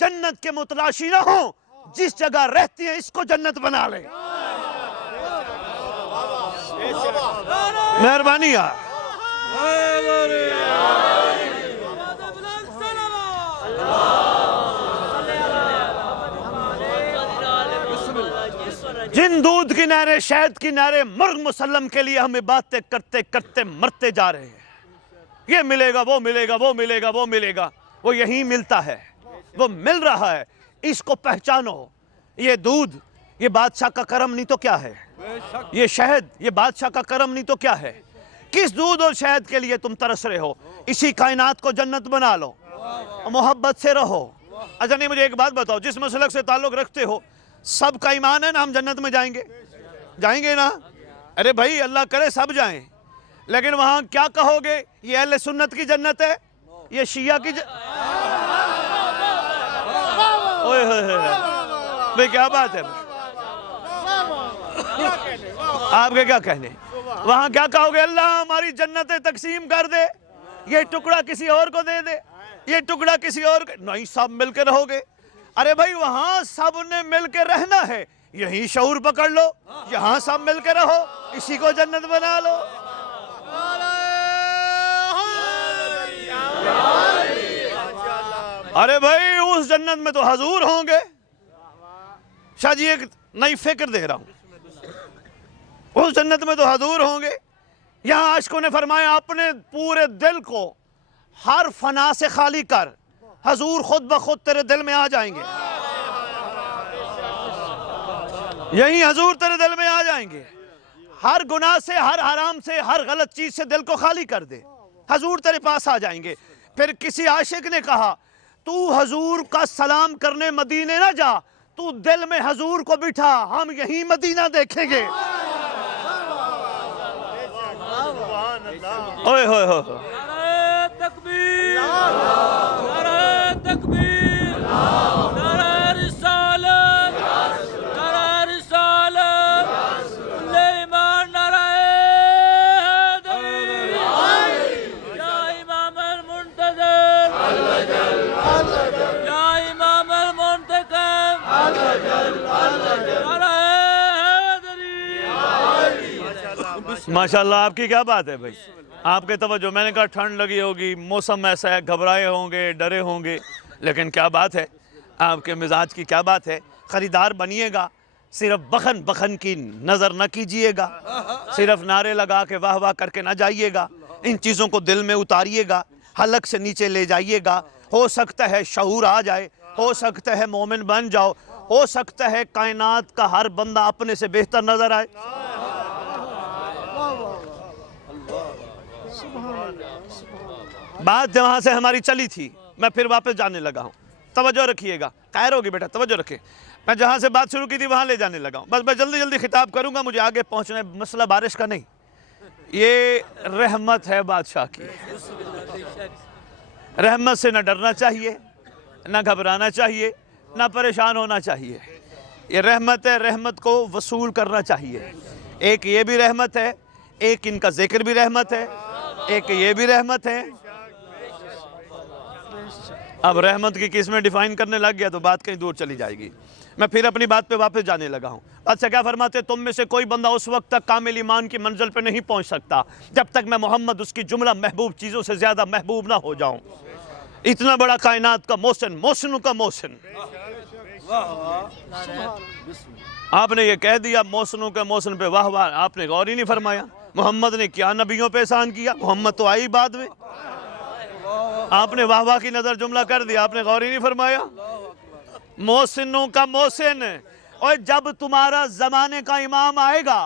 جنت کے متلاشی نہ ہوں، جس جگہ رہتی ہیں اس کو جنت بنا لیں۔ مہربانی یار۔ جن دودھ کی نہریں، شہد کی نہریں، مرغ مسلم کے لیے ہمیں باتیں کرتے کرتے مرتے جا رہے ہیں۔ یہ ملے گا، وہ ملے گا، وہ ملے گا، وہ ملے گا، وہ یہیں ملتا ہے، وہ مل رہا ہے، اس کو پہچانو۔ یہ دودھ، یہ بادشاہ کا کرم نہیں تو کیا ہے؟ یہ شہد، یہ بادشاہ کا کرم نہیں تو کیا ہے؟ کس دودھ اور شہد کے لیے تم ترس رہے ہو؟ اسی کائنات کو جنت بنا لو، محبت سے رہو۔ اچھا نہیں، مجھے ایک بات بتاؤ، جس مسلک سے تعلق رکھتے ہو، سب کا ایمان ہے نا ہم جنت میں جائیں گے؟ جائیں گے نا؟ ارے بھائی اللہ کرے سب جائیں، لیکن وہاں کیا کہو گے؟ یہ اہل سنت کی جنت ہے، یہ شیعہ کی اوئے ہوئے ہوئے بھئی کیا بات ہے؟ آپ کے کیا کہنے؟ وہاں کیا کہو گے؟ اللہ ہماری جنتیں تقسیم کر دے، یہ ٹکڑا کسی اور کو دے دے، یہ ٹکڑا کسی اور کو نہیں، سب مل کے رہو گے۔ ارے بھائی وہاں سب نے مل کے رہنا ہے، یہیں شعور پکڑ لو، یہاں سب مل کے رہو، اسی کو جنت بنا لو۔ ارے بھائی اس جنت میں تو حضور ہوں گے۔ شاہ جی ایک نئی فکر دے رہا ہوں، اس جنت میں تو حضور ہوں گے۔ یہاں عاشقوں نے فرمایا اپنے پورے دل کو ہر فنا سے خالی کر، حضور خود بخود تیرے دل میں آ جائیں گے، یہی حضور تیرے دل میں آ جائیں گے۔ ہر گناہ سے، ہر حرام سے، ہر غلط چیز سے دل کو خالی کر دے، حضور تیرے پاس آ جائیں گے۔ پھر کسی عاشق نے کہا تو حضور کا سلام کرنے مدینے نہ جا، تو دل میں حضور کو بٹھا، ہم یہی مدینہ دیکھیں گے۔ اوئے ہوئے ہوئے نعرہ تکبیر، نعرہ تکبیر، نعرہ رسالت، نعرہ رسالت، ایمان نعرہ حیدری، یا امام المنتظر، یا امام المنتقم، نعرہ حیدری۔ ماشاءاللہ آپ کی کیا بات ہے بھائی، آپ کے توجہ، میں نے کہا ٹھنڈ لگی ہوگی، موسم ایسا ہے، گھبرائے ہوں گے، ڈرے ہوں گے، لیکن کیا بات ہے، آپ کے مزاج کی کیا بات ہے۔ خریدار بنیے گا، صرف بخن بخن کی نظر نہ کیجئے گا، صرف نعرے لگا کے واہ واہ کر کے نہ جائیے گا، ان چیزوں کو دل میں اتاریے گا، حلق سے نیچے لے جائیے گا۔ ہو سکتا ہے شعور آ جائے، ہو سکتا ہے مومن بن جاؤ، ہو سکتا ہے کائنات کا ہر بندہ اپنے سے بہتر نظر آئے۔ بات وہاں سے ہماری چلی تھی، میں پھر واپس جانے لگا ہوں، توجہ رکھیے گا، خیر ہوگی بیٹا، توجہ رکھیں۔ میں جہاں سے بات شروع کی تھی وہاں لے جانے لگا ہوں، بس میں جلدی جلدی خطاب کروں گا، مجھے آگے پہنچنا ہے۔ مسئلہ بارش کا نہیں، یہ رحمت ہے بادشاہ کی، رحمت سے نہ ڈرنا چاہیے، نہ گھبرانا چاہیے، نہ پریشان ہونا چاہیے۔ یہ رحمت ہے، رحمت کو وصول کرنا چاہیے۔ ایک یہ بھی رحمت ہے، ایک ان کا ذکر بھی رحمت ہے، ایک یہ بھی رحمت ہے۔ اب رحمت کی قسمیں ڈیفائن کرنے لگ گیا تو بات کہیں دور چلی جائے گی۔ میں پھر اپنی بات پہ واپس جانے لگا ہوں۔ اچھا کیا فرماتے، تم میں سے کوئی بندہ اس وقت تک کامل ایمان کی منزل پہ نہیں پہنچ سکتا جب تک میں محمد اس کی جملہ محبوب چیزوں سے زیادہ محبوب نہ ہو جاؤں۔ اتنا بڑا کائنات کا محسن، محسنوں کا محسن، آپ نے یہ کہہ دیا محسنوں کے محسن پہ واہ واہ، آپ نے غور ہی نہیں فرمایا محمد نے کیا نبیوں پہ احسان کیا۔ محمد تو آئی بعد میں، آپ نے واہ واہ کی نظر جملہ کر دیا، آپ نے غور ہی نہیں فرمایا۔ محسنوں کا محسن، اور جب تمہارا زمانے کا امام آئے گا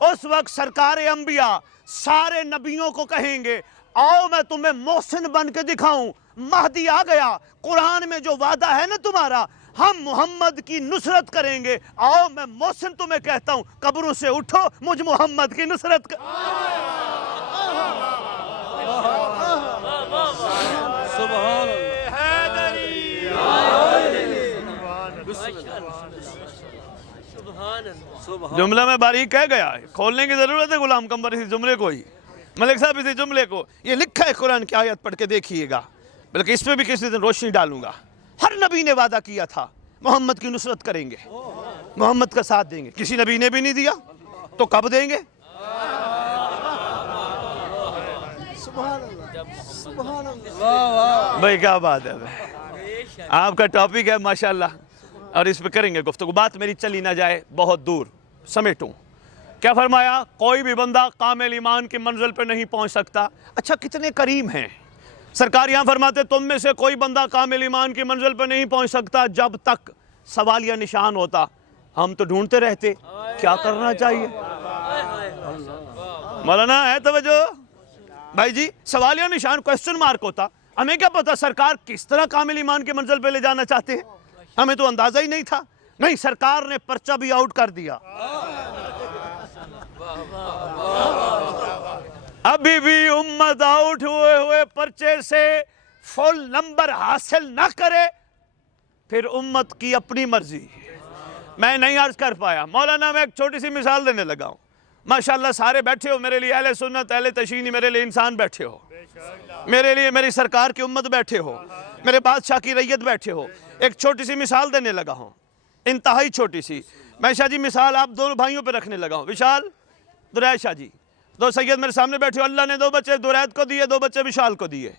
اس وقت سرکار انبیاء سارے نبیوں کو کہیں گے آؤ میں تمہیں محسن بن کے دکھاؤں، مہدی آ گیا، قرآن میں جو وعدہ ہے نا تمہارا، ہم محمد کی نصرت کریں گے، آؤ میں محسن تمہیں کہتا ہوں، قبروں سے اٹھو مجھ محمد کی نصرت جملہ میں باریک کہہ گیا ہے، کھولنے کی ضرورت ہے غلام قمر اسی جملے کو ہی، ملک صاحب اسی جملے کو، یہ لکھا ہے قرآن کی آیت پڑھ کے دیکھیے گا، بلکہ اس پہ بھی کسی دن روشنی ڈالوں گا۔ ہر نبی نے وعدہ کیا تھا محمد کی نصرت کریں گے، محمد کا ساتھ دیں گے، کسی نبی نے بھی نہیں دیا تو کب دیں گے؟ بھائی کیا بات ہے بھائی، آپ کا ٹاپک ہے ماشاءاللہ اور اس پہ کریں گے گفتگو، بات میری چلی نہ جائے بہت دور، سمیٹوں۔ کیا فرمایا؟ کوئی بھی بندہ کامل ایمان کی منزل پہ نہیں پہنچ سکتا۔ اچھا کتنے کریم ہیں سرکار، یہاں فرماتے تم میں سے کوئی بندہ کامل ایمان کی منزل پہ نہیں پہنچ سکتا جب تک سوالیہ نشان ہوتا۔ ہم تو ڈھونڈتے رہتے کیا کرنا چاہیے۔ مولانا ہے توجہ بھائی جی، سوالیہ نشان کوسچن مارک ہوتا، ہمیں کیا پتا سرکار کس طرح کامل ایمان کی منزل پہ لے جانا چاہتے ہیں، ہمیں تو اندازہ ہی نہیں تھا۔ نہیں، سرکار نے پرچہ بھی آؤٹ کر دیا۔ ابھی بھی امت آؤٹ ہوئے ہوئے پرچے سے فل نمبر حاصل نہ کرے پھر امت کی اپنی مرضی۔ میں نہیں عرض کر پایا، مولانا میں ایک چھوٹی سی مثال دینے لگا ہوں۔ ماشاءاللہ سارے بیٹھے ہو میرے لیے، اہل سنت اہل تشیعی، میرے لیے انسان بیٹھے ہو، میرے لیے میری سرکار کی امت بیٹھے ہو، میرے بادشاہ کی رعیت بیٹھے ہو۔ ایک چھوٹی سی مثال دینے لگا ہوں، انتہائی چھوٹی سی۔ میں شاہ جی مثال آپ دونوں بھائیوں پہ رکھنے لگا ہوں، وشال درید شاہ جی، دو سید میرے سامنے بیٹھے ہو، اللہ نے دو بچے درید کو دیے، دو بچے وشال کو دیے،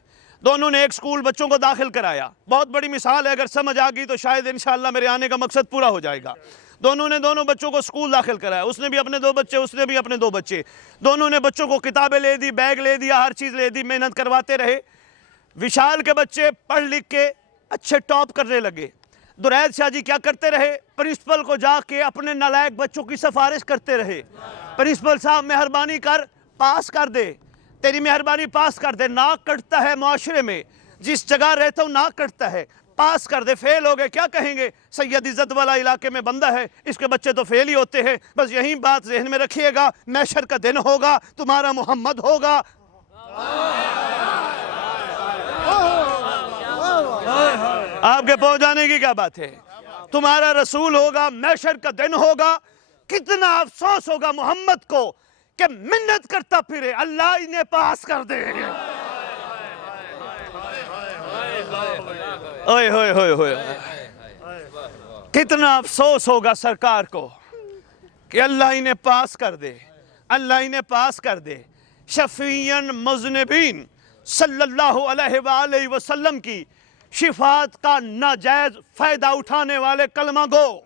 دونوں نے ایک سکول بچوں کو داخل کرایا۔ بہت بڑی مثال ہے، اگر سمجھ آ گئی تو شاید انشاءاللہ میرے آنے کا مقصد پورا ہو جائے گا۔ دونوں نے دونوں بچوں کو سکول داخل کرایا، اس نے بھی اپنے دو بچے، اس نے بھی اپنے دو بچے، دونوں نے بچوں کو کتابیں لے دی، بیگ لے دیا، ہر چیز لے دی، محنت کرواتے رہے۔ وشال کے بچے پڑھ لکھ کے اچھے ٹاپ کرنے لگے۔ درید شاہ جی کیا کرتے رہے؟ پرنسپل کو جا کے اپنے نالائق بچوں کی سفارش کرتے رہے، پرنسپل صاحب مہربانی کر پاس کر دے، تیری مہربانی پاس کر دے۔ ناک کٹتا ہے معاشرے میں، جس جگہ رہتا ہوں ناک کٹتا ہے، پاس کر دے۔ فیل ہو گئے، کیا کہیں گے؟ سید عزت والا علاقے میں بندہ ہے، اس کے بچے تو فیل ہی ہوتے ہیں۔ بس یہی بات ذہن میں رکھیے گا، محشر کا دن ہوگا، تمہارا محمد ہوگا۔ آپ کے پہنچ جانے کی کیا بات ہے؟ تمہارا رسول ہوگا، محشر کا دن ہوگا۔ کتنا افسوس ہوگا محمد کو کہ منت کرتا پھرے، اللہ انہیں پاس کر دے۔ اوئے ہوئے ہوئے ہوئے، کتنا افسوس ہوگا سرکار کو کہ اللہ انہیں پاس کر دے، اللہ انہیں پاس کر دے۔ شفیعاً مذنبین صلی اللہ علیہ وآلہ وسلم کی شفاعت کا ناجائز فائدہ اٹھانے والے کلمہ گو،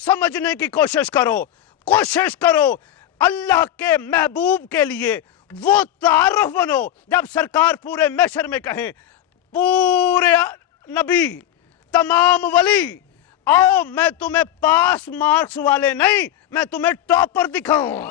سمجھنے کی کوشش کرو، اللہ کے محبوب کے لیے وہ تعارف بنو جب سرکار پورے محشر میں کہیں، پورے نبی، تمام ولی، آؤ میں تمہیں پاس مارکس والے نہیں، میں تمہیں ٹاپر دکھاؤں۔